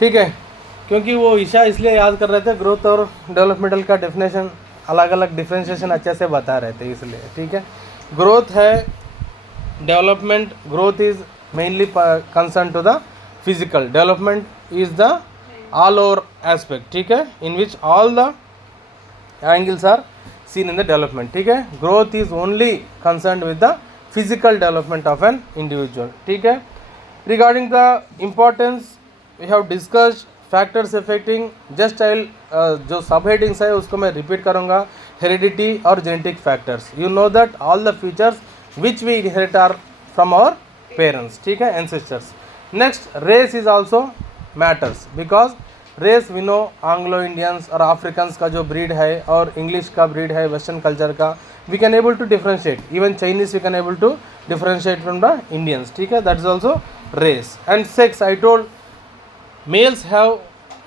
ठीक है, क्योंकि वो ईशा इसलिए याद कर रहे थे, ग्रोथ और डेवलपमेंटल का डेफिनेशन अलग अलग डिफ्रेंशिएशन अच्छे से बता रहे थे इसलिए। ठीक है, ग्रोथ है development, growth is mainly concern to the physical, development is the all over aspect, ठीक है, in which all the angles are seen in the development. ठीक है, growth is only concerned with the physical development of an individual. ठीक है, regarding the importance we have discussed factors affecting, just I'll जो सब headings है उसको मैं repeat करूँगा, heredity और genetic factors. You know that all the features which we inherit are from our parents. ठीक है, ancestors. Next, race is also matters because race we know Anglo Indians और अफ्रीकन्स का जो ब्रीड है और English का breed है western culture का, we can able to differentiate, even Chinese we can able to differentiate from the Indians. ठीक है, that is also race. And sex, I told males have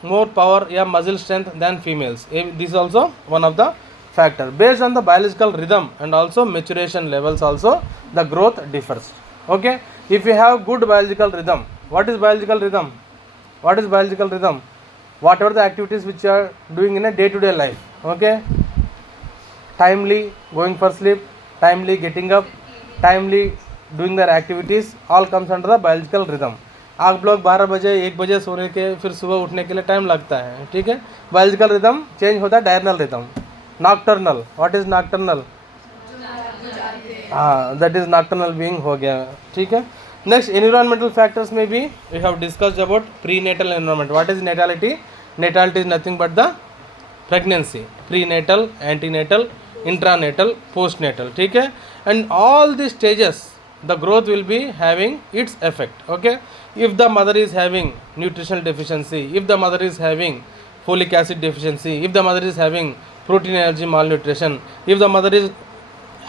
more power या muscle strength than females. This is also one of the factor. Based on the biological rhythm and also maturation levels also the growth differs. Okay, if you have good biological rhythm, what is biological rhythm? What is biological rhythm? Whatever the activities which you are doing in a day to day life, okay, timely going for sleep, timely getting up, timely doing their activities, all comes under the biological rhythm. आप लोग 12 बजे 1 बजे सोने के फिर सुबह उठने के लिए टाइम लगता है. ठीक है, बायोलॉजिकल रिदम चेंज होता है, diurnal rhythm, nocturnal. What is nocturnal? हाँ, दैट इज नॉक्टर्नल बीइंग हो गया. ठीक है, नेक्स्ट एनवायरमेंटल फैक्टर्स में भी we have discussed about prenatal environment. What is natality? Natality is nothing but the pregnancy, prenatal, antenatal, intranatal, postnatal. ठीक है, and all the stages the growth will be having its effect. Okay, if the mother is having nutritional deficiency, if the mother is having folic acid deficiency, if the mother is having protein allergy malnutrition, if the mother is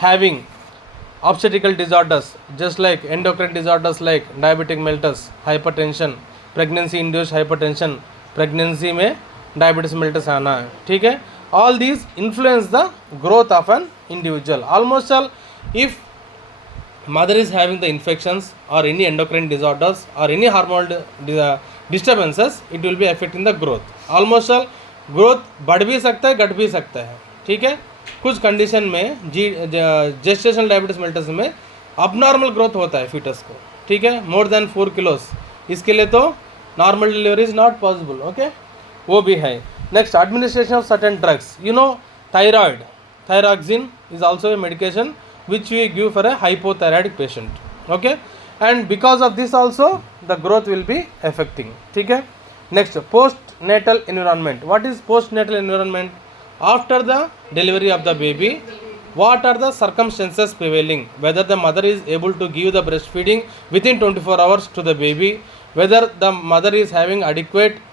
having obstetrical disorders just like endocrine disorders like diabetic mellitus, hypertension, pregnancy induced hypertension, pregnancy में diabetes mellitus आना है. ठीक है, all these influence the growth of an individual. Almost all, if mother is having the infections or any endocrine disorders or any hormonal disturbances, it will be affecting the growth. Almost all growth बढ़ भी सकता है, घट भी सकता है. ठीक है, कुछ कंडीशन में जेस्टेशनल डायबिटीज मेल्टस में अबनॉर्मल ग्रोथ होता है फीटस को. ठीक है, मोर देन 4 किलोस, इसके लिए तो normal delivery is not possible. Okay, वो भी है. Next, administration of certain drugs. You know thyroid, thyroxine is also a medication which we give for a hypothyroidic patient. Okay, and because of this also the growth will be affecting. ठीक है, next, postnatal environment. What is postnatal environment? After the delivery of the baby, what are the circumstances prevailing? Whether the mother is able to give the breastfeeding within 24 hours to the baby, whether the mother is having adequate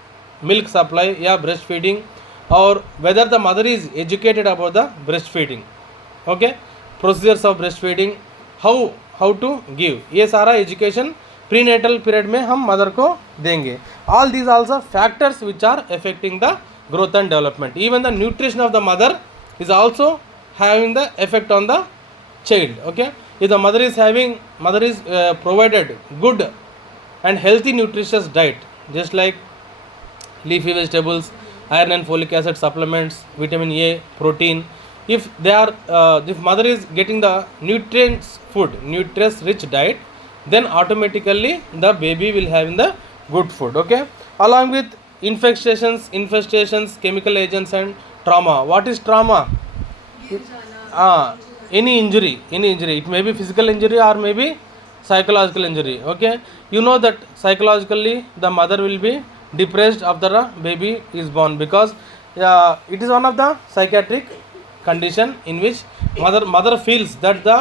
milk supply या breastfeeding, or whether the mother is educated about the breastfeeding. Okay, procedures of breast feeding, how to give, ये सारा education prenatal period में हम mother को देंगे. All these also factors which are affecting the growth and development. Even the nutrition of the mother is also having the effect on the child. Okay, if the mother is provided good and healthy nutritious diet just like leafy vegetables, iron and folic acid supplements, vitamin A, protein, if they are if mother is getting the nutritious rich diet, then automatically the baby will have the good food. Okay, along with infestations, chemical agents and trauma. What is trauma? Any injury, it may be physical injury or maybe psychological injury. Okay, you know that psychologically the mother will be depressed after the baby is born because it is one of the psychiatric condition in which mother feels that the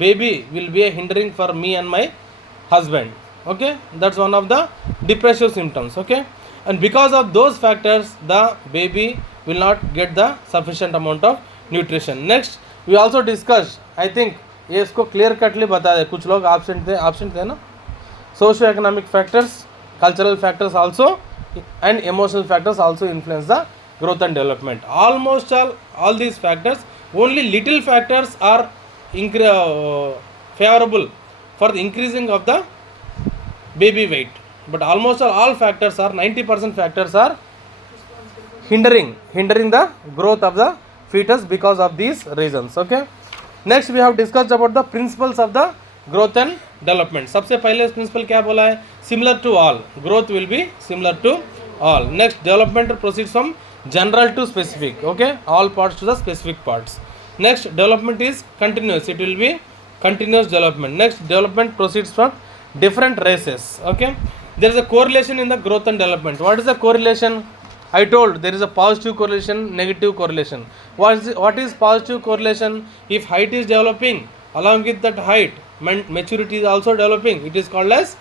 baby will be a hindering for me and my husband. Okay, that's one of the depressive symptoms. Okay, and because of those factors the baby will not get the sufficient amount of nutrition. Next, we also discussed, I think ये इसको clear कटली बता दे, कुछ लोग absent थे ना. Socio economic factors, cultural factors also and emotional factors also influence the growth and development. Almost all these factors, only little factors are favorable for the increasing of the baby weight. but almost all factors are 90% factors are hindering the growth of the fetus because of these reasons. Okay, next we have discussed about the principles of the growth and development. सबसे पहले principal क्या बोला है? Similar to all, growth will be similar to all. Next, development proceeds from general to specific. Okay, all parts to the specific parts. Next, development is continuous, it will be continuous development. Next, development proceeds from different races. Okay, there is a correlation in the growth and development. What is the correlation? I told there is a positive correlation, negative correlation. What is positive correlation? If height is developing, along with that height, maturity is also developing, it is called as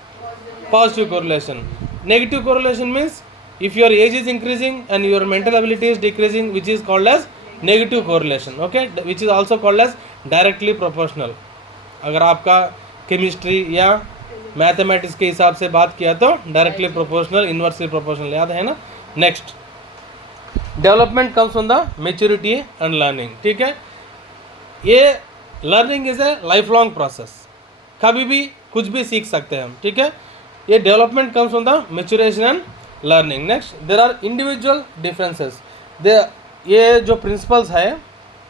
positive correlation. Negative correlation means if your age is increasing and your mental ability is decreasing, which is called as negative correlation. Okay, which is also called as directly proportional. अगर आपका chemistry या mathematics के हिसाब से बात किया तो directly proportional, inversely proportional, याद है ना. Next, development comes from the maturity and learning. ठीक है, ये learning is a life long process, कभी भी कुछ भी सीख सकते हैं हम. ठीक है, ये development comes from the maturation and learning. Next, there are individual differences. ये जो प्रिंसिपल्स है,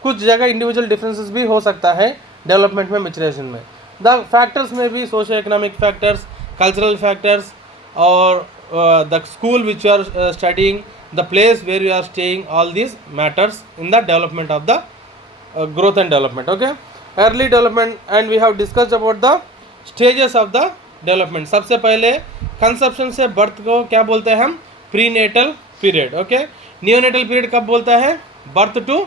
कुछ जगह इंडिविजुअल डिफरेंसेस भी हो सकता है डेवलपमेंट में, मेच्योरेशन में. द फैक्टर्स में भी socio economic factors, cultural factors, और the school which you are studying, the place where you are staying, all this matters in the development of the growth and development. Okay, early development, and we have discussed about the stages of the development. सबसे पहले conception से birth को क्या बोलते हैं हम? Prenatal period. Okay, neonatal period कब बोलता है? Birth to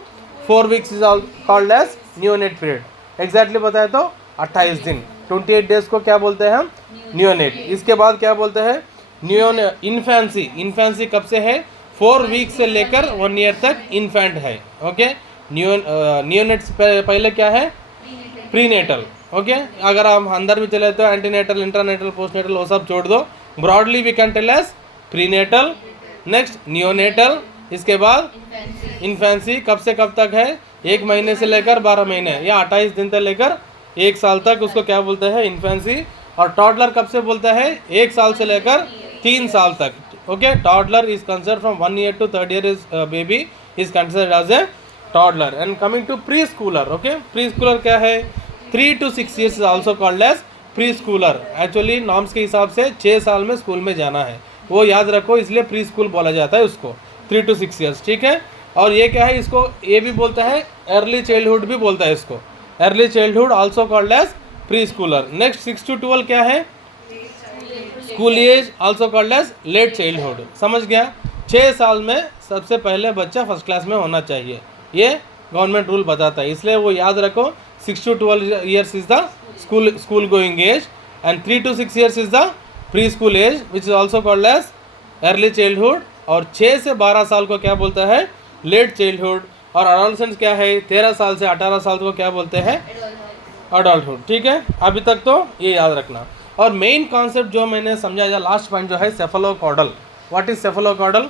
4 weeks is all called as neonate period. Exactly बताए तो 28 दिन, 28 days को क्या बोलते हैं हम? Neonate. इसके बाद क्या बोलते हैं? Infancy. Infancy कब से है? 4 weeks से लेकर 1 year तक infant है. Okay, नियोनेट पहले क्या है? प्रीनेटल. ओके, अगर हम अंदर भी चले तो एंटीनेटल, इंटरनेटल, पोस्टनेटल वो सब छोड़ दो. Broadly we can tell as prenatal. Next, neonatal. इसके बाद इन्फेंसी. कब से कब तक है? 1 महीने से लेकर 12 महीने या 28 दिन से लेकर 1 साल तक, उसको क्या बोलते हैं? इन्फेंसी. और टॉडलर कब से बोलता है? 1 साल से लेकर 3 साल तक. Okay, toddler is considered from 1 year to 3rd year is baby is considered as a toddler. And coming to preschooler. Okay, preschooler क्या है? 3 to 6 years is also called as preschooler. Actually norms के हिसाब से 6 साल में school में जाना है, वो याद रखो, इसलिए प्री स्कूल बोला जाता है उसको. 3 to 6 years. ठीक है, और ये क्या है? इसको ये भी बोलता है अर्ली चाइल्डहुड भी बोलता है इसको. Early childhood also called as preschooler. Next, 6 to 12 क्या है? School age, also called as late childhood. समझ गया? 6 साल में सबसे पहले बच्चा फर्स्ट क्लास में होना चाहिए, ये गवर्नमेंट रूल बताता है, इसलिए वो याद रखो. 6 to 12 years is the school going age, and 3 to 6 years is the preschool age, which is also called as early childhood. और 6 से 12 साल को क्या बोलता है? Late childhood. और एडोलसेंस क्या है? 13 साल से 18 साल को क्या बोलते हैं? अडल्टहुड. ठीक है, अभी तक तो ये याद रखना. और मेन कॉन्सेप्ट जो मैंने समझाया, लास्ट पॉइंट जो है cephalocaudal. What is cephalocaudal?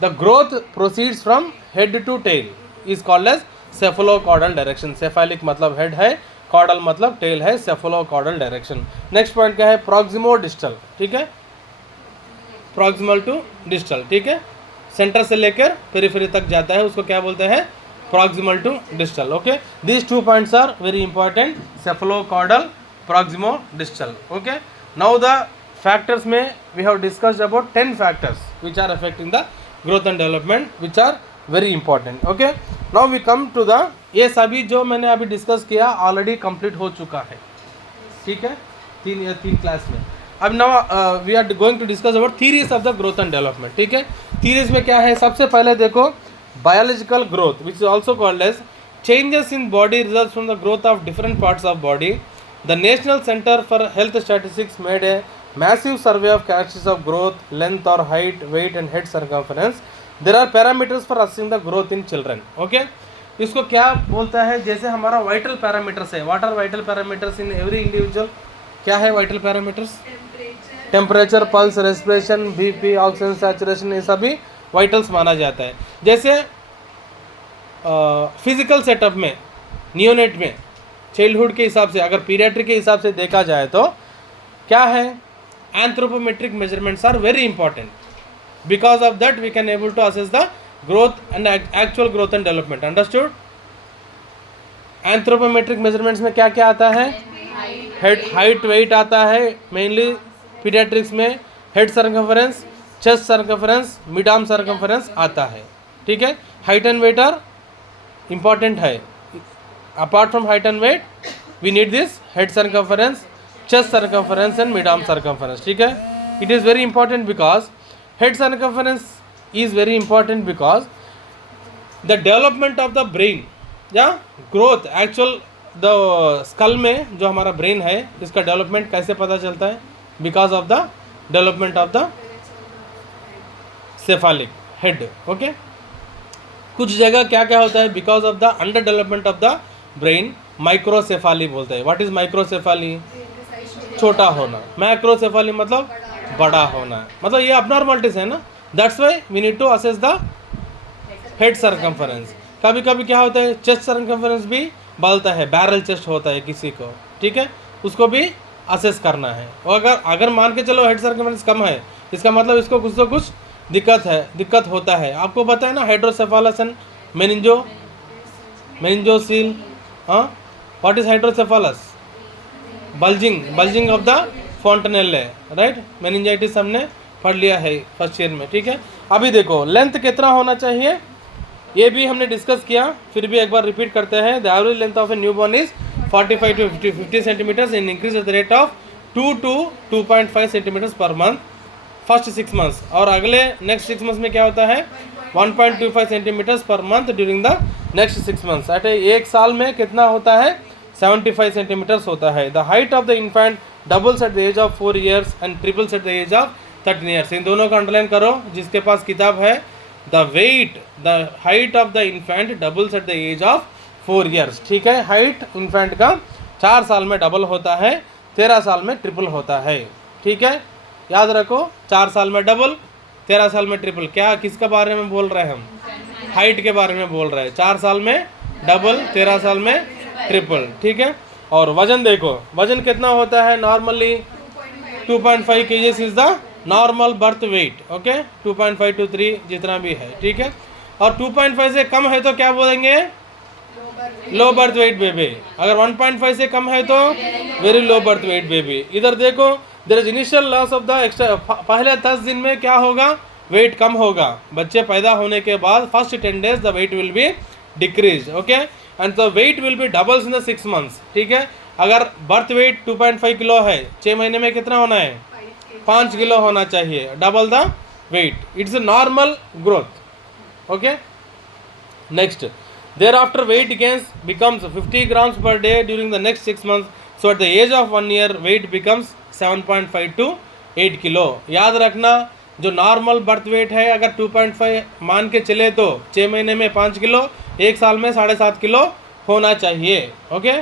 The growth proceeds from head to tail is called as cephalocaudal direction. Cephalic मतलब head है, caudal मतलब tail है, cephalocaudal direction. Next point क्या है? proximo-distal. ठीक है, proximal to distal. ठीक है, सेंटर से लेकर पेरिफेरी तक जाता है, उसको क्या बोलते हैं? proximal to distal. Okay, these 2 points are very important: cephalocaudal, proximo-distal. Okay, now the factors में we have discussed about 10 factors which are affecting the growth and development, which are very important. Okay, now we come to the, ये सभी जो मैंने अभी discuss किया already complete हो चुका है. ठीक है, 3 क्लास में. अब now we are going to discuss about theories of the growth and development. ठीक है, थीरीज में क्या है? सबसे पहले देखो, biological growth, which is also called as changes in body result from the growth of different parts of body. The national center for health statistics made a massive survey of characteristics of growth, length or height, weight and head circumference. There are parameters for assessing the growth in children. Okay, इसको क्या बोलता है? जैसे हमारा vital parameters है. What are vital parameters in every individual? क्या है vital parameters? Temperature, pulse, respiration, BP, oxygen saturation, ये सभी वाइटल्स माना जाता है. जैसे फिजिकल सेटअप में, नियोनेट में, चाइल्डहुड के हिसाब से, अगर पीडियाट्रिक के हिसाब से देखा जाए तो क्या है? anthropometric measurements are very important. Because of that we can able to assess the growth and actual growth and development. Understood? Anthropometric measurements में क्या क्या आता है? हेड हाइट वेट आता है मेनली पीडियाट्रिक्स में, head circumference, chest circumference, mid arm circumference आता है. ठीक है, height and weight are important है. Apart from height and weight we need this head circumference, chest circumference and mid arm circumference. ठीक है, it is very important because head circumference is very important because the development of the brain या growth actual the skull में जो हमारा brain है इसका development कैसे पता चलता है? Because of the development of the cephalic head. Okay, कुछ जगह क्या क्या होता है? Because of the under development of the brain microcephaly बोलते हैं. What is microcephaly? छोटा होना. मैक्रोसेफाली मतलब बड़ा होना. मतलब ये अबनॉर्मलिटीज है ना. That's why we need to assess the head circumference. कभी कभी क्या होता है? चेस्ट सर्कमफरेंस भी बढ़ता है, बैरल चेस्ट होता है किसी को. ठीक है, उसको भी असेस करना है. और अगर मान के चलो हेड सर्कमफरेंस कम है, इसका मतलब इसको कुछ तो कुछ दिक्कत होता है. आपको पता है ना हाइड्रोसेफालस एंड मेनिंजोसील. हाँ, what is hydrocephalus? Bulging of the fontanelle, right. Meningitis हमने पढ़ लिया है फर्स्ट ईयर में. ठीक है, अभी देखो लेंथ कितना होना चाहिए ये भी हमने डिस्कस किया, फिर भी एक बार रिपीट करते हैं. The average length of a newborn is 45 to 50 centimetres in increase at the rate of 2 to 2.5 centimetres per month first 6 months. और अगले नेक्स्ट 6 months में क्या होता है? 1.25 centimetres per month during the next 6 months. At एक साल में कितना होता है? 75 सेंटीमीटर्स होता है. The height of the infant doubles at the age of 4 years and triples at the age of 13 years. इन दोनों का अंडरलाइन करो जिसके पास किताब है. The height of the infant doubles at the age of 4 years. ठीक है, हाइट इन्फेंट का 4 साल में डबल होता है, 13 साल में ट्रिपल होता है. ठीक है, याद रखो 4 साल में डबल, 13 साल में ट्रिपल. क्या किसके बारे में बोल रहे हैं हम? हाइट के बारे में बोल रहे हैं. 4 साल में डबल, 13 साल में ट्रिपल. ठीक है, और वजन देखो, वजन कितना होता है? Normally 2.5 kg is the normal birth weight. Okay, 2.5 to 3 जितना भी है. ठीक है, और 2.5 से कम है तो क्या बोलेंगे? Low birth weight baby. अगर 1.5 से कम है तो very low birth weight baby. इधर देखो there is initial loss of the extra. पहले 10 दिन में क्या होगा? वेट कम होगा. बच्चे पैदा होने के बाद first 10 days the weight will be decrease. Okay, and the weight will be doubles in the 6 months. ठीक है, अगर बर्थ वेट 2.5 किलो है, 6 महीने में कितना होना है? 5 किलो होना चाहिए. Double the weight. It's a normal growth. Okay, next thereafter weight gains becomes 50 grams per day during the next 6 months. So at the age of 1 year weight becomes 7.5 to 8 kilo. याद रखना जो normal birth weight है अगर 2.5 मान के चले तो 6 महीने में 5 किलो, 1 साल में 7.5 किलो होना चाहिए. Okay,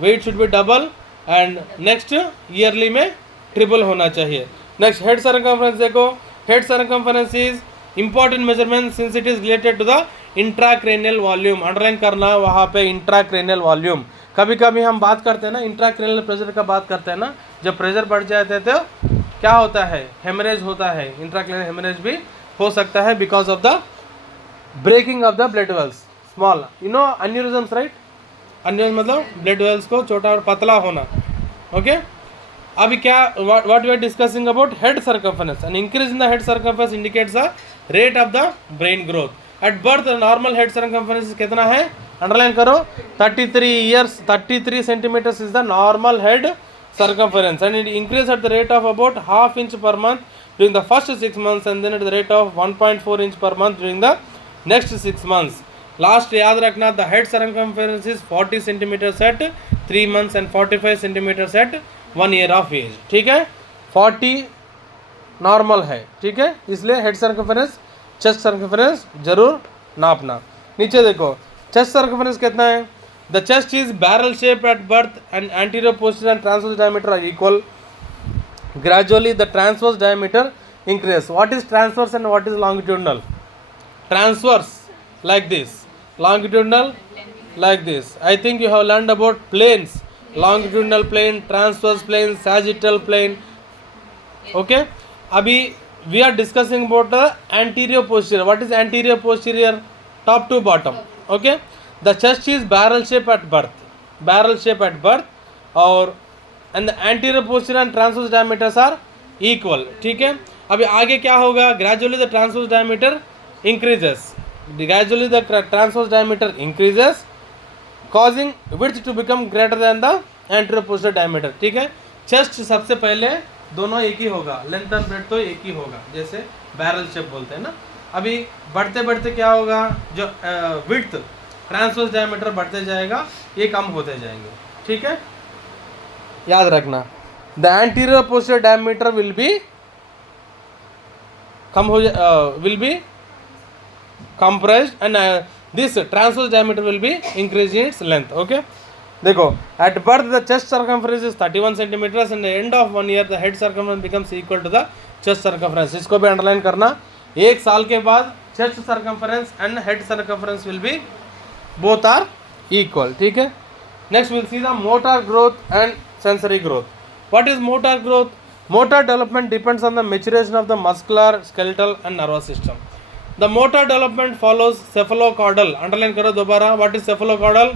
weight should be double and next yearly में ट्रिपल होना चाहिए. नेक्स्ट हेड सर्कमफरेंस देखो. Head circumference is important measurement since it is related to the intracranial volume. Underline करना वहाँ पे इंट्राक्रेनियल वॉल्यूम. कभी कभी हम बात करते हैं ना इंट्राक्रेनियल प्रेशर का बात करते हैं ना, जब प्रेशर बढ़ जाते तो क्या होता है? हेमरेज होता है. इंट्राक्रेनियल हेमरेज भी हो सकता है because of the breaking of the blood vessels. Small you know aneurysms, right. Aneurysm मतलब ब्लड वेल्स को छोटा और पतला होना. ओके, अभी क्या what we are discussing about head circumference. An increase in the head circumference indicates the rate of the brain growth. At birth normal head circumference कितना है? अंडरलाइन करो. 33 centimetres is the normal head circumference and it increases at the rate of about ½ inch per month during the first 6 months and then at the rate of 1.4 inch per month during the next 6 months. Last याद रखना the head circumference is 40 centimeters at 3 months and 45 centimeters at 1 year of age. ठीक है, 40 normal है. ठीक है, इसलिए head circumference, chest circumference जरूर नापना. नीचे देखो चेस्ट सर्कमफरेंस कितना है? The chest is barrel shaped at birth and anterior posterior and transverse diameter are equal. Gradually the transverse diameter increases. What is transverse and what is longitudinal? Transverse like this, longitudinal like this. I think you have learned about planes. Longitudinal plane, transverse plane, sagittal plane. Okay अभी we are discussing about the anterior posterior. What is anterior posterior? Top to bottom. Okay the chest is barrel shape at birth और and the anterior posterior and transverse diameters are equal. ठीक है अभी आगे क्या होगा? Gradually the transverse diameter increases. Gradually the transverse diameter increases causing width to become greater than the anterior posterior diameter. ठीक है chest सबसे पहले दोनों एक ही होगा, लेंथ और ब्रेड तो एक ही होगा, जैसे बैरल शेप बोलते हैं ना. अभी बढ़ते बढ़ते क्या होगा? जो विड्थ ट्रांसवर्स डायमीटर बढ़ते जाएगा, ये कम होते जाएंगे. ठीक है याद रखना the anterior posterior diameter will be कम हो will be compressed and this transverse diameter will be increased in its length. Okay देखो at birth the chest circumference is 31 centimeters and at the end of 1 year the head circumference becomes equal to the chest circumference. इसको भी underline करना. एक साल के बाद chest circumference and head circumference will be both are equal. ठीक है next we'll see the motor growth and sensory growth. What is motor growth? Motor development depends on the maturation of the muscular, skeletal and nervous system. The motor development follows cephalocaudal. Underline करो दोबारा. What is cephalocaudal?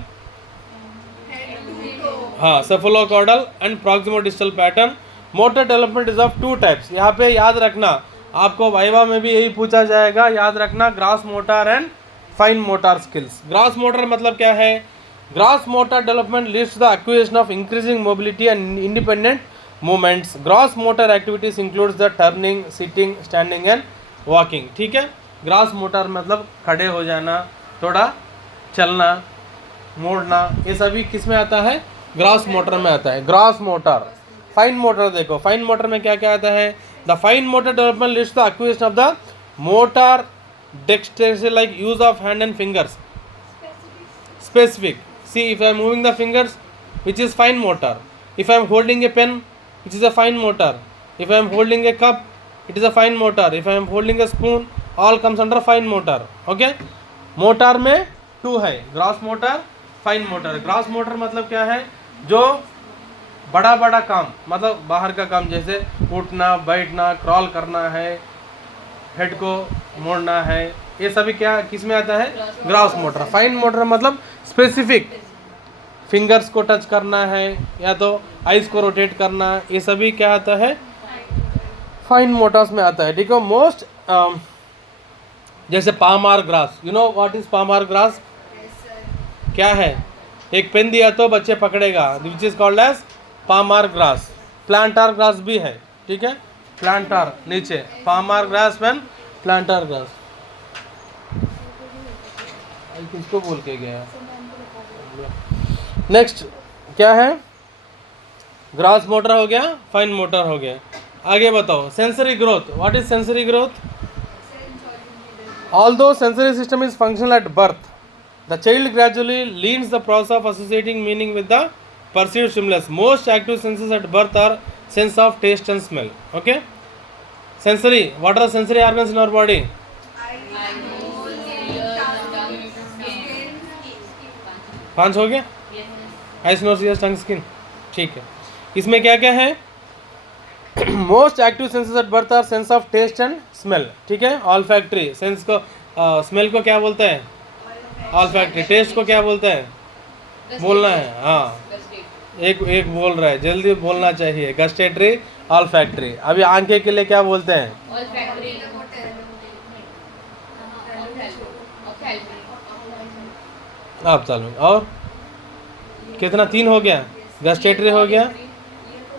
हाँ cephalocaudal and proximodistal pattern. Motor development is of two types. यहाँ पे याद रखना आपको viva में भी यही पूछा जाएगा. याद रखना gross motor and fine motor skills. Gross motor मतलब क्या है? Gross motor development leads to the acquisition of increasing mobility and independent movements. Gross motor activities includes the turning, sitting, standing and walking. ठीक है gross motor मतलब खड़े हो जाना, थोड़ा चलना, मोड़ना, ये सभी किस में आता है? ग्रास मोटर में आता है. Gross motor. फाइन मोटर देखो फाइन मोटर में क्या क्या आता है? The fine motor development leads to the acquisition of the motor dexterity like use of hand and fingers. Specific. See if I am moving the fingers which is fine motor. If I am holding a pen which is a fine motor. If I am holding a cup it is a fine motor. If I am holding a spoon all comes under fine motor. Okay motor में to है, gross motor, fine motor. Grass motor मतलब क्या है? जो बड़ा बड़ा काम मतलब बाहर का काम, जैसे उठना, बैठना, क्रॉल करना है, हेड को मोड़ना है, ये सभी क्या किस में आता है? Gross motor. फाइन मोटर मतलब स्पेसिफिक, फिंगर्स को टच करना है या तो आइज को रोटेट करना, ये सभी क्या आता है? फाइन मोटर्स में आता है. ठीक है मोस्ट जैसे palmar grasp. You know what is palmar grasp? क्या है? एक पेन दिया तो बच्चे पकड़ेगा, which is called as palmar grasp. Plantar grasp भी है. ठीक है प्लांटार नीचे, palmar grasp and plantar grasp. किसको बोल के गया? नेक्स्ट क्या है? ग्रास मोटर हो गया, फाइन मोटर हो गया. आगे बताओ sensory growth. What is sensory growth? Although sensory system is functional at birth, the child gradually learns the process of associating meaning with the perceived stimulus. Most active senses at birth are sense of taste and smell. Okay sensory. What are the sensory organs in our body? पांच हो गया. Eyes, nose, ears, tongue, skin. ठीक है इसमें क्या क्या है? Most active senses at birth are sense of taste and smell. ठीक है ऑल्फैक्टरी सेंस को स्मेल को क्या बोलते हैं? ऑल्फैक्टरी. टेस्ट को क्या बोलते हैं? बोलना है. हाँ एक बोल रहा है, जल्दी बोलना चाहिए. Gustatory, olfactory. अभी आंखें के लिए क्या बोलते हैं? आप चालू. और कितना? 3 हो गया. गस्टेटरी हो गया,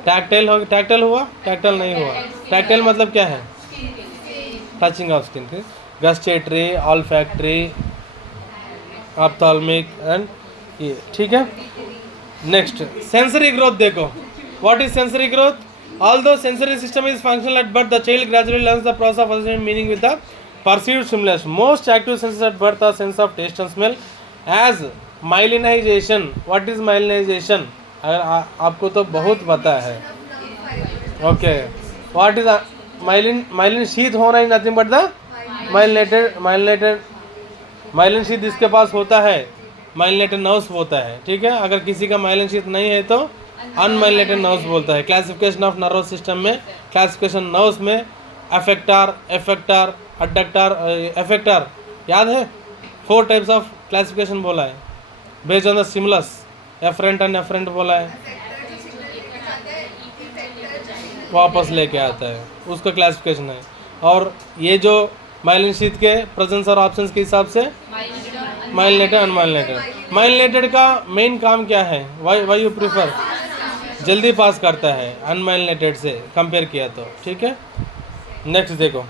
टैक्टाइल हो गया. टैक्टाइल हुआ? टैक्टाइल नहीं हुआ. टैक्टाइल मतलब क्या है? Touching of skin. Gustatory, olfactory, ophthalmic and ये. ठीक है नेक्स्ट सेंसरी ग्रोथ देखो. What is sensory growth? Although sensory system is functional at birth, the child gradually learns the process of associating meaning with the perceived stimulus. Most active senses at birth are sense of taste and smell. As myelinization. What is myelinization? अगर आपको तो बहुत पता है. Okay what is myelin sheath होना is nothing but the myelin sheath इसके पास होता है, माइलिनेटेड नर्व्स होता है. ठीक है अगर किसी का माइलिन शीथ नहीं है तो अनमाइलिनेटेड नर्व्स बोलता है। क्लासिफिकेशन ऑफ नर्वस सिस्टम में, क्लासिफिकेशन नर्व्स में अफेक्टर, एफेक्टर, अडक्टर, एफेक्टर याद है? 4 टाइप्स ऑफ क्लासिफिकेशन बोला है based on the stimulus. Afferent and efferent बोला है, वापस लेके आता है, उसका क्लासिफिकेशन है। और ये जो माइलिन शीथ के प्रेजेंस और ऑब्सेंस के हिसाब से माइलिनेटेड, अनमाइलिनेटेड। माइलिनेटेड का मेन काम क्या है? Why you prefer? जल्दी पास करता है अनमाइलिनेटेड से कंपेयर किया तो, ठीक है। नेक्स्ट देखो,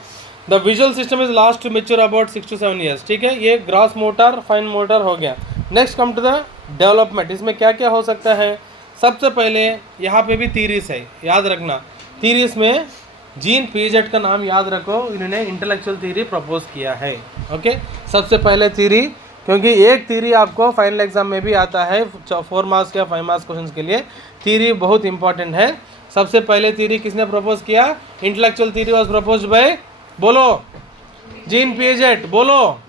the visual system is last to mature about 6 to 7 years, ठीक है। ये ग्रॉस मोटर, फाइन मोटर हो गया। Next come to the development. इसमें क्या क्या हो सकता है? सबसे पहले यहाँ पे भी थीरीज है, याद रखना। थीरीज में जीन पीजेट का नाम याद रखो, इन्होंने इंटेलेक्चुअल थ्योरी प्रपोज किया है। ओके, सबसे पहले थ्योरी, क्योंकि एक थ्योरी आपको फाइनल एग्जाम में भी आता है 4 मार्क्स या 5 मार्क्स क्वेश्चन के लिए। थ्योरी बहुत इंपॉर्टेंट है। सबसे पहले थ्योरी किसने प्रपोज किया? Intellectual theory was proposed by, बोलो, जीन पीजेट, बोलो।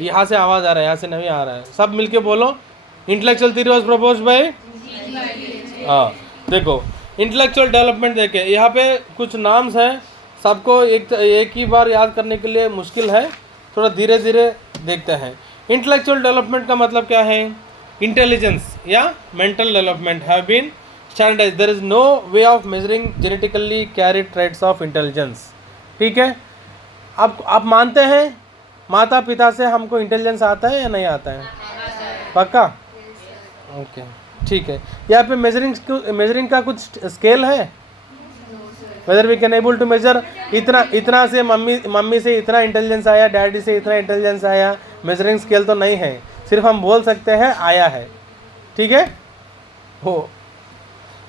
यहाँ से आवाज़ आ रहा है, यहाँ से नहीं आ रहा है, सब मिलके बोलो। Intellectual theory was proposed by, हाँ। देखो इंटेलेक्चुअल डेवलपमेंट देखे, यहाँ पे कुछ नाम्स हैं, सबको एक ही बार याद करने के लिए मुश्किल है, थोड़ा धीरे धीरे देखते हैं। इंटेलेक्चुअल डेवलपमेंट का मतलब क्या है? इंटेलिजेंस या mental development have been standardise. There is no way of measuring genetically carried traits of intelligence, ठीक है। आप मानते हैं माता पिता से हमको इंटेलिजेंस आता है या नहीं आता है? पक्का? ओके, ठीक है। यहाँ पे मेजरिंग का कुछ स्केल है? Whether we can able to measure इतना से मम्मी से इतना इंटेलिजेंस आया, डैडी से इतना इंटेलिजेंस आया, मेजरिंग स्केल तो नहीं है। सिर्फ हम बोल सकते हैं आया है, ठीक है। हो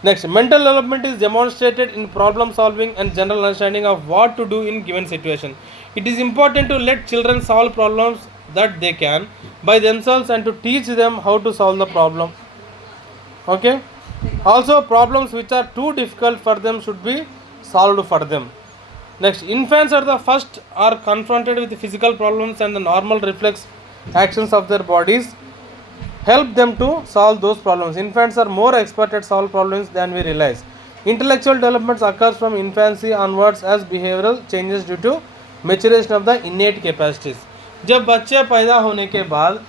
next, mental development is demonstrated in problem solving and general understanding of what to do in given situation. It is important to let children solve problems that they can by themselves and to teach them how to solve the problem. Okay, also problems which are too difficult for them should be solved for them. Next, infants are the first are confronted with physical problems and the normal reflex actions of their bodies help them to solve those problems. Infants are more expert at solve problems than we realize. Intellectual development occurs from infancy onwards as behavioral changes due to maturation of the innate capacities. जब बच्चे पैदा होने के बाद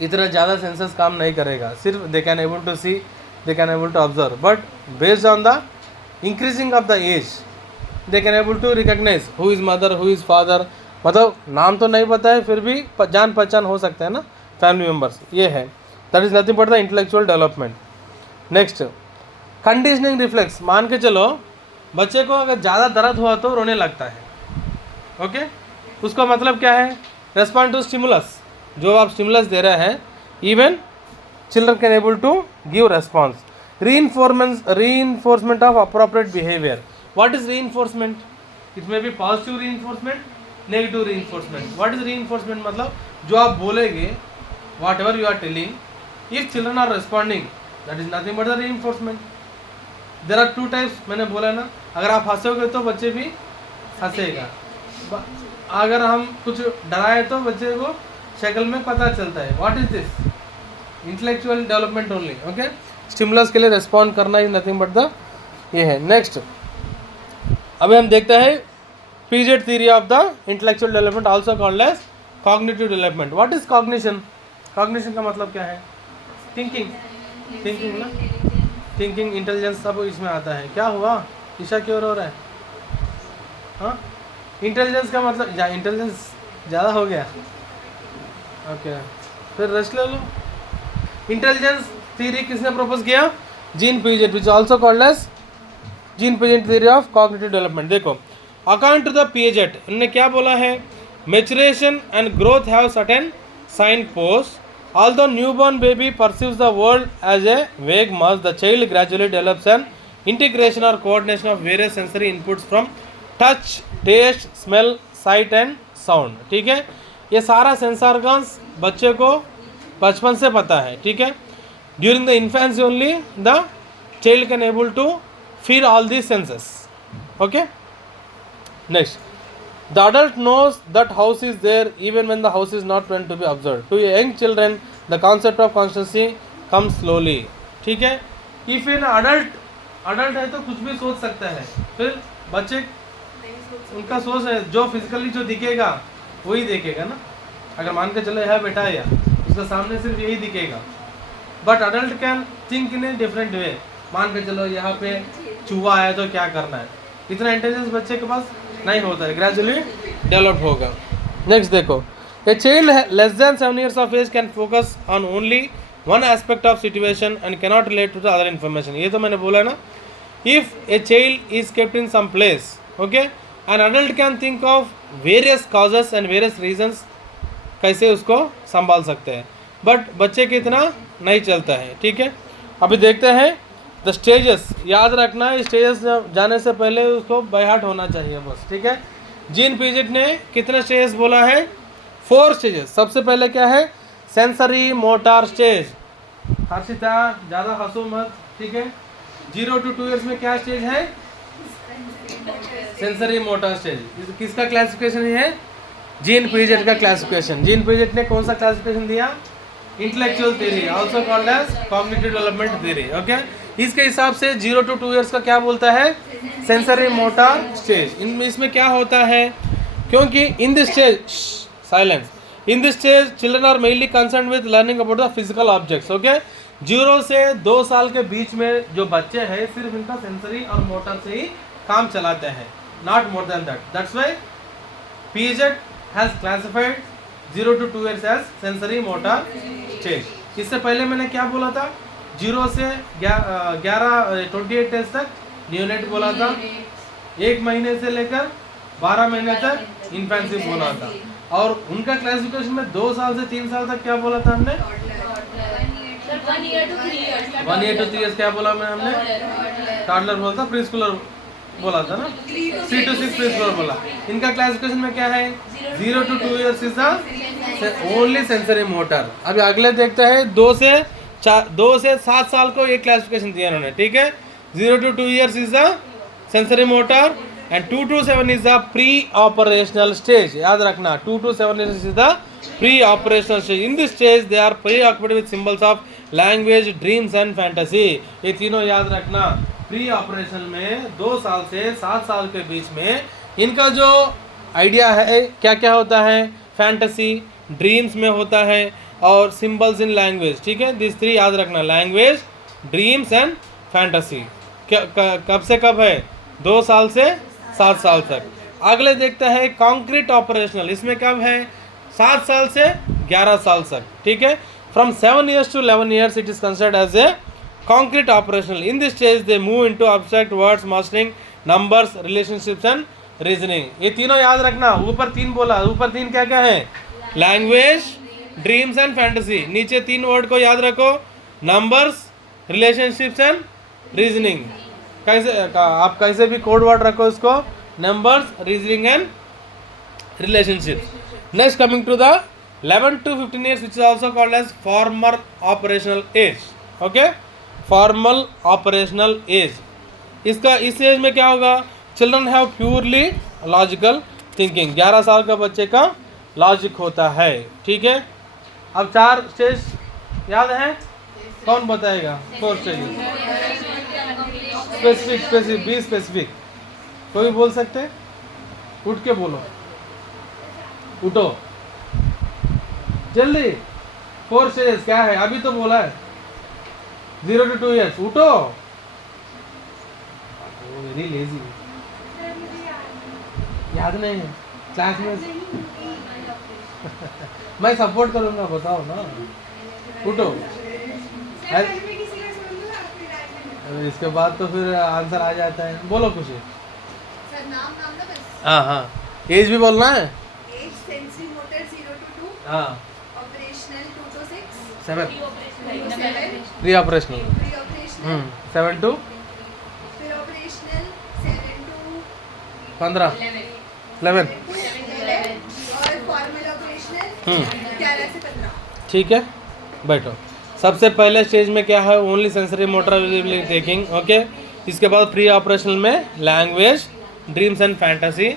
इतना ज़्यादा census काम नहीं करेगा, सिर्फ they can able to see, they can able to observe, but based on the increasing of the age they can able to recognise who is mother, who is father. मतलब नाम तो नहीं पता है, फिर भी जान पहचान हो सकता है ना, फैमिली मेम्बर्स। ये है, that is nothing but the intellectual development. Next, conditioning reflex. मान के चलो बच्चे को अगर ज़्यादा दर्द हुआ तो रोने लगता है, ओके, उसका मतलब क्या है? Respond to stimulus. जो आप स्टिमुलस दे रहे हैं, even children can able to give response. reinforcement of appropriate behavior. What is reinforcement? It may be positive reinforcement, negative reinforcement. What is reinforcement? मतलब जो आप बोलेंगे, whatever you are telling, if children are responding, that is nothing but the reinforcement. There are 2 types, मैंने बोला ना, अगर आप हंसोगे तो बच्चे भी हंसेगा, अगर हम कुछ डराए तो बच्चे को शक्ल में पता चलता है। What is this? Intellectual development only, okay. Stimulus के लिए रेस्पॉन्ड करना इज नथिंग बट द ये है। नेक्स्ट, अभी हम देखते हैं Piaget theory of the intellectual development, also called as cognitive development. What is cognition? Cognition का मतलब क्या है? थिंकिंग ना, थिंकिंग, इंटेलिजेंस सब इसमें आता है। क्या हुआ ईशा, क्यों रो रहा है? हाँ, इंटेलिजेंस का मतलब इंटेलिजेंस ज़्यादा हो गया, ओके, फिर रेस्ट ले लो। इंटेलिजेंस थ्योरी किसने प्रपोज किया? Jean Piaget, which also called as Jean Piaget theory of cognitive development. देखो, अकॉर्डिंग टू द पीजेट उन्होंने क्या बोला है? Maturation and growth have certain sign post. Although newborn baby perceives the world as a vague mass, the child gradually develops an integration or coordination of various sensory inputs from touch, taste, smell, sight and sound. ठीक है, ये सारा sensor organs बच्चे को बचपन से पता है, ठीक है। During the infancy only the child can able to feel all these senses, okay. Next, the adult knows that house is there even when the house is not meant to be observed. To young children, the concept of consciousness come slowly, ठीक है। If in adult है तो कुछ भी सोच सकता है, फिर बच्चे उनका सोच है जो फिजिकली जो दिखेगा वही देखेगा ना। अगर मान के चलो यह बैठा है या उसका सामने सिर्फ यही दिखेगा, but adult can think in a different way. मान के चलो यहाँ पे चूहा आया तो क्या करना है, इतना इंटेलिजेंस बच्चे के पास नहीं होता है, ग्रेजुअली डेवलप होगा। नेक्स्ट देखो, a child less than 7 years of age can focus on only one aspect of situation and cannot relate to the other information. ये तो मैंने बोला ना, if a child is kept in some place, okay, an adult can think of various causes and various reasons, कैसे उसको संभाल सकते हैं, बट बच्चे के इतना नहीं चलता है, ठीक है। अभी देखते हैं द स्टेजेस, याद रखना है स्टेजेस जाने से पहले उसको बाय हार्ट होना चाहिए बस, ठीक है। जीन पिजेट ने कितने स्टेजेस बोला है? 4 स्टेजेस। सबसे पहले क्या है? Sensory motor stage. हर्षिता ज़्यादा हंसो मत, ठीक है। 0 to 2 years में क्या स्टेज है? Sensory motor stage. किसका क्लासिफिकेशन है? जीन पिजेट का क्लासिफिकेशन। जीन पिजेट ने कौन सा क्लासिफिकेशन दिया? Intellectual theory, also called as cognitive development theory, okay. इसके हिसाब से 0 to 2 years का क्या बोलता है? Sensory motor stage. इसमें क्या होता है? क्योंकि in this stage, silence, in this stage children are mainly concern with learning about the physical objects, okay. 0 से 2 साल के बीच में जो बच्चे हैं सिर्फ इनका सेंसरी और मोटर से ही काम चलाते हैं, not more than that. That's why Piaget has classified 0 to 2 years age sensory motor stage. इससे पहले मैंने क्या बोला था? 0 से 28 days तक न्यूनेट बोला था, 1 महीने से लेकर 12 महीने तक इन्फेंसी बोला था, और उनका क्लासिफिकेशन में 2 साल से 3 साल तक क्या बोला था हमने? 1 year to 3 years क्या बोला मैं हमने? टॉडलर बोला था, प्री स्कूलर बोला था ना, 3 to 6 प्री स्कूलर बोला। इनका क्लासिफिकेशन में क्या है? 0 to 2 years is the only sensory motor. अभी अगले देखते हैं 2 से 7 साल को एक क्लासिफिकेशन दिया उन्होंने, ठीक है। 0 to 2 years is the sensory motor and 2 to 7 is the pre operational stage. याद रखना, 2 to 7 is the pre operational stage. In this stage they are preoccupied with symbols of language, dreams and fantasy. ये तीनों याद रखना। Pre operation में 2 साल से 7 साल के बीच में इनका जो आइडिया है क्या क्या होता है? फैंटेसी, ड्रीम्स में होता है, और सिंबल्स इन लैंग्वेज, ठीक है। दिस 3 याद रखना, लैंग्वेज, ड्रीम्स एंड फैंटेसी। कब से कब है? 2 साल से 7 साल तक। अगले देखते हैं कॉन्क्रीट ऑपरेशनल। इसमें कब है? 7 साल से 11 साल तक, ठीक है। From 7 years to 11 years it is considered as a concrete operational. In this stage they move into abstract words, mastering numbers, relationships and reasoning. ये तीनों याद रखना। ऊपर 3 बोला, ऊपर 3 क्या क्या है? Language, dreams and fantasy. नीचे 3 वर्ड को याद रखो, नंबर्स, रिलेशनशिप्स एंड रीजनिंग। कैसे आप कैसे भी कोड वर्ड रखो इसको, numbers, reasoning and relationships. Next coming to the 11 to 15 years which is also called as formal operational age, okay, formal operational age। इसका इस एज में क्या होगा? Children have purely logical thinking. 11 साल का बच्चे का लॉजिक होता है, ठीक है। अब 4 स्टेज याद है? कौन बताएगा? 4 स्टेज। Specific, be specific. कोई बोल सकते? उठ के बोलो, उठो जल्दी। 4 स्टेजेस क्या है? अभी तो बोला है 0 to 2 years। उठो, वेरी लेजी, याद नहीं है क्लास में। मैं सपोर्ट करूंगा, बताओ ना, उठो। इसके बाद तो फिर आंसर आ जाता है। बोलो कुछ। हाँ हाँ, एज भी बोलना है। एज सेंसरी मोटर 0 to 2, हाँ, operational 2 to 6, 7 7, pre operational, pre operational, 7 to फिर ऑपरेशनल 7 to 15, 11, और फॉर्मल ऑपरेशनल 11 से 15। ठीक है। बैठो। सबसे पहले स्टेज में क्या है? Only sensory motor taking, okay. इसके बाद प्री ऑपरेशनल में लैंग्वेज, ड्रीम्स एंड फैंटेसी,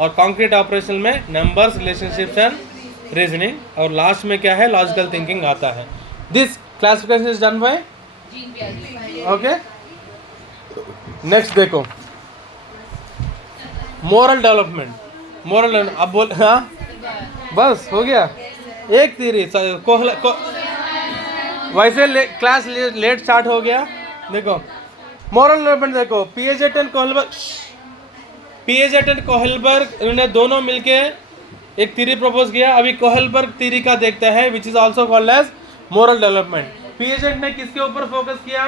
और कॉन्क्रीट ऑपरेशनल में नंबर्स, रिलेशनशिप्स एंड रीजनिंग, और लास्ट में क्या है? लॉजिकल थिंकिंग आता है। This classification is done by Jean पियाजे। ओके। नेक्स्ट देखो, मोरल डेवलपमेंट। मोरल अब बोल, हाँ बस हो गया, एक थ्योरी वैसे क्लास लेट स्टार्ट हो गया। देखो मोरल डेवलपमेंट, देखो पिएजेट एंड कोहलबर्ग इन्होंने दोनों मिलके एक थ्योरी प्रपोज किया। अभी कोहलबर्ग थ्योरी का देखते हैं, which is also called as moral development. Piaget ने किसके ऊपर फोकस किया?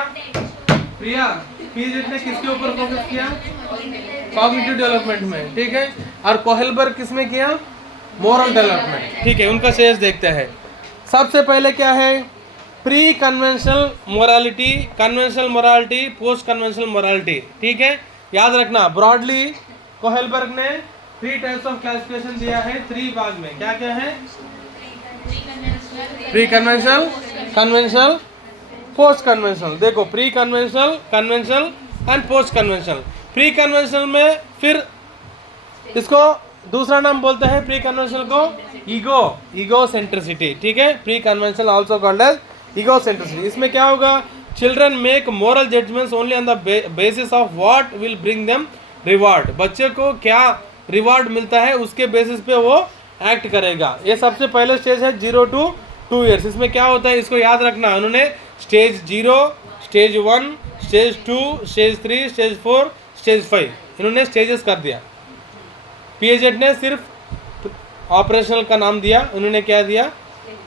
प्रिया, पिएजेट ने किसके ऊपर फोकस किया? कॉग्निटिव डेवलपमेंट में, ठीक है। और कोहलबर्ग किसमें किया? मोरल डेवलपमेंट, ठीक है। उनका शेष देखते हैं। सबसे पहले क्या है? Pre conventional morality, conventional morality, post conventional morality, ठीक है। याद रखना, ब्रॉडली कोहलबर्ग ने 3 टाइप्स ऑफ क्लासिफिकेशन दिया है 3 भाग में। क्या क्या है? Pre conventional, conventional, post conventional. देखो pre conventional, conventional and post conventional. Pre conventional में फिर इसको दूसरा नाम बोलते हैं प्री कन्वेंशनल को ईगो सेंट्रिसिटी, ठीक है। Pre conventional also called as ego centricity. इसमें क्या होगा? Children make moral judgements only on the basis of what will bring them reward. बच्चे को क्या रिवार्ड मिलता है उसके बेसिस पे वो एक्ट करेगा। ये सबसे पहले स्टेज है 0 to 2 ईयर्स। इसमें क्या होता है इसको याद रखना। उन्होंने stage 0, stage 1, stage 2, stage 3, stage 4, stage 5 इन्होंने स्टेजेस कर दिया। पिएजेट ने सिर्फ ऑपरेशनल का नाम दिया, उन्होंने क्या दिया?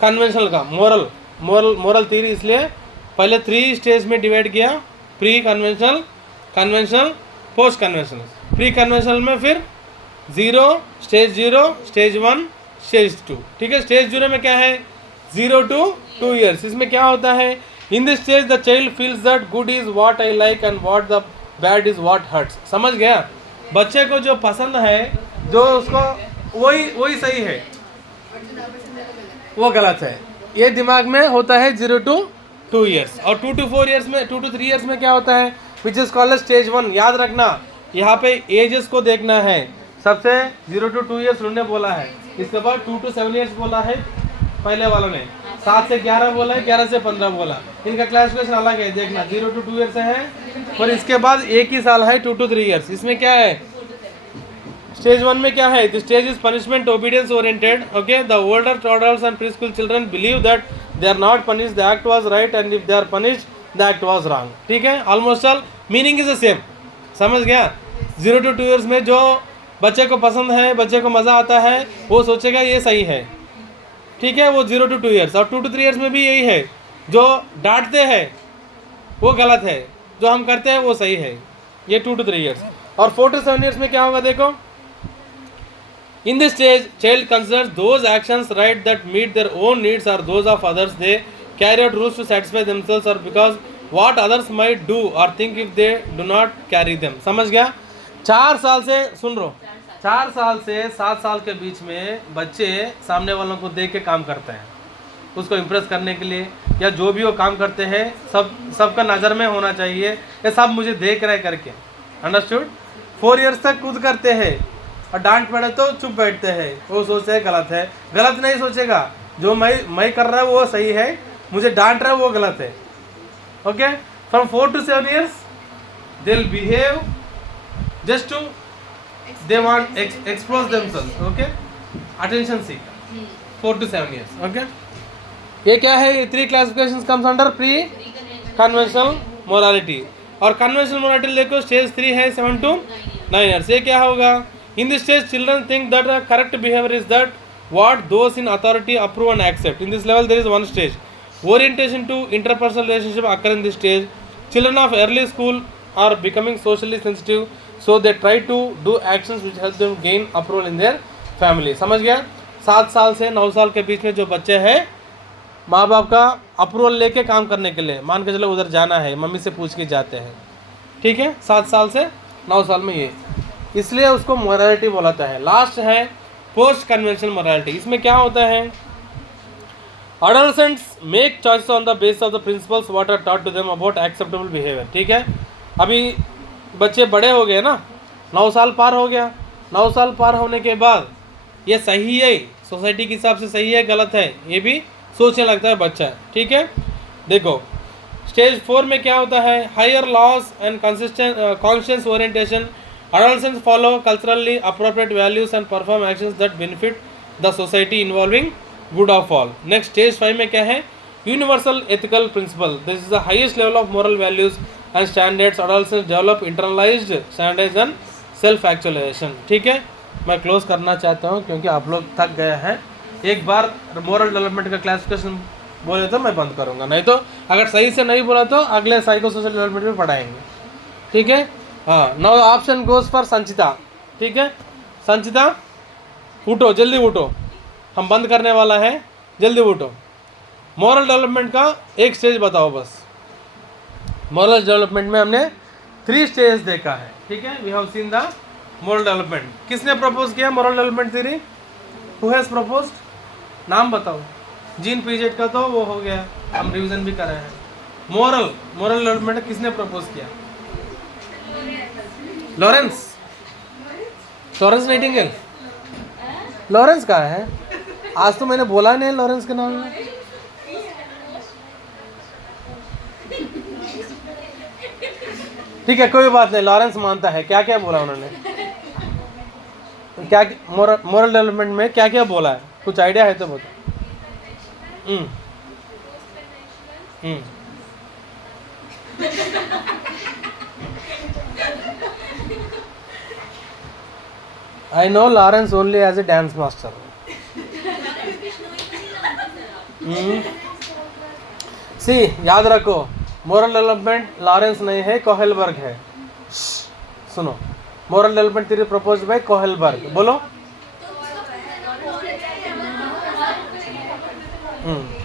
कन्वेंशनल का मोरल थ्योरी। इसलिए पहले 3 स्टेज में डिवाइड किया, pre conventional, conventional, post conventional. Pre conventional में फिर 0, स्टेज 0, स्टेज 1, स्टेज 2, ठीक है। स्टेज 0 में क्या है? 0 to 2 ईयर्स। इसमें क्या होता है? In this stage the child feels that good is what I like and what the bad is what hurts. समझ गया? बच्चे को जो पसंद है, जो उसको वही सही है, वो गलत है। ये दिमाग में होता है 0 to 2 ईयर्स। और 2 to 4 ईयर्स में, 2 to 3 ईयर्स में क्या होता है? विच इज कॉल्ड स्टेज 1। याद रखना, यहाँ पे एजेस को देखना है। सबसे 0 to 2 ईयर्स उन्होंने बोला है, इसके बाद 2 to 7 ईयर्स बोला है पहले वालों ने, 7 से 11 बोला है, 11 से 15 बोला। इनका क्लासिफिकेशन अलग है, देखना 0 to 2 ईयर्स है। और इसके बाद एक ही साल है 2 to 3 ईयर्स। इसमें क्या है? स्टेज 1 में क्या है? The stage is punishment obedience oriented, okay. The older toddlers and preschool children believe that they are not punished, the act was right, and if they are punished the act was wrong, ठीक है। Almost all meaning is the same. समझ गया? 0 to 2 years में जो बच्चे को पसंद है, बच्चे को मज़ा आता है, वो सोचेगा ये सही है, ठीक है। वो 0 to 2 ईयर्स। और 2 to 3 ईयर्स में भी यही है, जो डांटते हैं वो गलत है, जो हम करते हैं वो सही है। ये 2 to 3 ईयर्स। और 4 to 7 ईयर्स में क्या होगा? देखो, in this stage child considers those actions right that meet their own needs or those of others. They carry out rules to satisfy themselves or because what others might do or think if they do not carry them. समझ गया? 4 साल से सुन रो, 4 साल से 7 साल के बीच में बच्चे सामने वालों को देख के काम करते हैं, उसको इम्प्रेस करने के लिए, या जो भी वो काम करते हैं सबका नज़र में होना चाहिए, ये सब मुझे देख रहे करके। अंडरस्टूड? 4 ईयर्स तक खुद करते हैं और डांट पड़े तो चुप बैठते हैं, वो सोचते हैं गलत है। गलत नहीं सोचेगा, जो मैं कर रहा हूँ वो सही है, मुझे डांट रहा है वो गलत है, okay. From 4 to 7 years they will behave just to they want explore themselves, okay. Attention seeker 4 to 7 years, okay. ये क्या है? 3 classifications comes under preconventional morality. और कन्वेंशनल मोरालिटी देखो स्टेज 3 है 7 to 9 ईयर्स। ये क्या होगा? In this stage, children think that a correct behavior is that what those in authority approve and accept. In this level, there is one stage. Orientation to interpersonal relationship occur in this stage. Children of early school are becoming socially sensitive, so they try to do actions which help them gain approval in their family. समझ गया? 7 साल से 9 साल के बीच में जो बच्चे हैं, माँ बाप का अप्रूवल लेके काम करने के लिए, मान के चलो उधर जाना है, मम्मी से पूछ के जाते हैं, ठीक है। 7 साल से 9 साल में ये, इसलिए उसको मोरालिटी बोलाता है। लास्ट है पोस्ट कन्वेंशनल मोरालिटी। इसमें क्या होता है? Adolescents make choices on the basis of the principles what are taught to them about acceptable behaviour, ठीक है। अभी बच्चे बड़े हो गए ना, 9 साल पार हो गया। 9 साल पार होने के बाद ये सही है, सोसाइटी के हिसाब से सही है गलत है, ये भी सोचने लगता है बच्चा, ठीक है। देखो स्टेज 4 में क्या होता है, higher laws and conscious orientation, adolescents follow culturally appropriate values and perform actions that benefit the society involving good of all. Next stage 5 में क्या है, universal ethical principle, this is the highest level of moral values and standards, adolescents develop internalized standards and self actualization. ठीक है, मैं close करना चाहता हूँ क्योंकि आप लोग थक गए हैं। एक बार मोरल डेवलपमेंट का क्लासिफिकेशन बोले तो मैं बंद करूँगा, नहीं तो अगर सही से नहीं बोला तो अगले साइको सोशल डेवलपमेंट में पढ़ाएंगे। ठीक है, हाँ। नाउ ऑप्शन गोज फॉर संचिता। ठीक है, संचिता उठो, जल्दी उठो, हम बंद करने वाला है, जल्दी उठो। मॉरल डेवलपमेंट का एक स्टेज बताओ बस। मॉरल डेवलपमेंट में हमने 3 स्टेज देखा है। ठीक है, we have seen the moral development. किसने प्रपोज किया moral development theory? Who has proposed? नाम बताओ। जीन पीजेट का तो वो हो गया, हम रिवीजन भी कर रहे हैं। मॉरल डेवलपमेंट किसने प्रपोज किया? Lawrence Nightingale. लॉरेंस कहाँ है? आज तो मैंने बोला नहीं लॉरेंस के नाम में। ठीक है, कोई बात नहीं, लॉरेंस मानता है। क्या क्या बोला उन्होंने? क्या मॉरल डेवलपमेंट में क्या क्या बोला है? कुछ आइडिया है तो बताओ। I know Lawrence only as a dance master. See, याद रखो, मोरल डेवलपमेंट लॉरेंस नहीं है, कोहेलबर्ग है। सुनो, moral development theory proposed by Kohlberg. बोलो।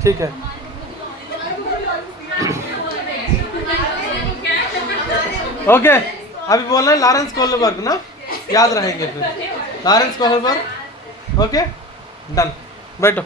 ठीक है, ओके। अभी बोलना है लॉरेंस कोहेलबर्ग ना, याद रहेंगे फिर। Lawrence Kohlberg, okay, done. बैठो।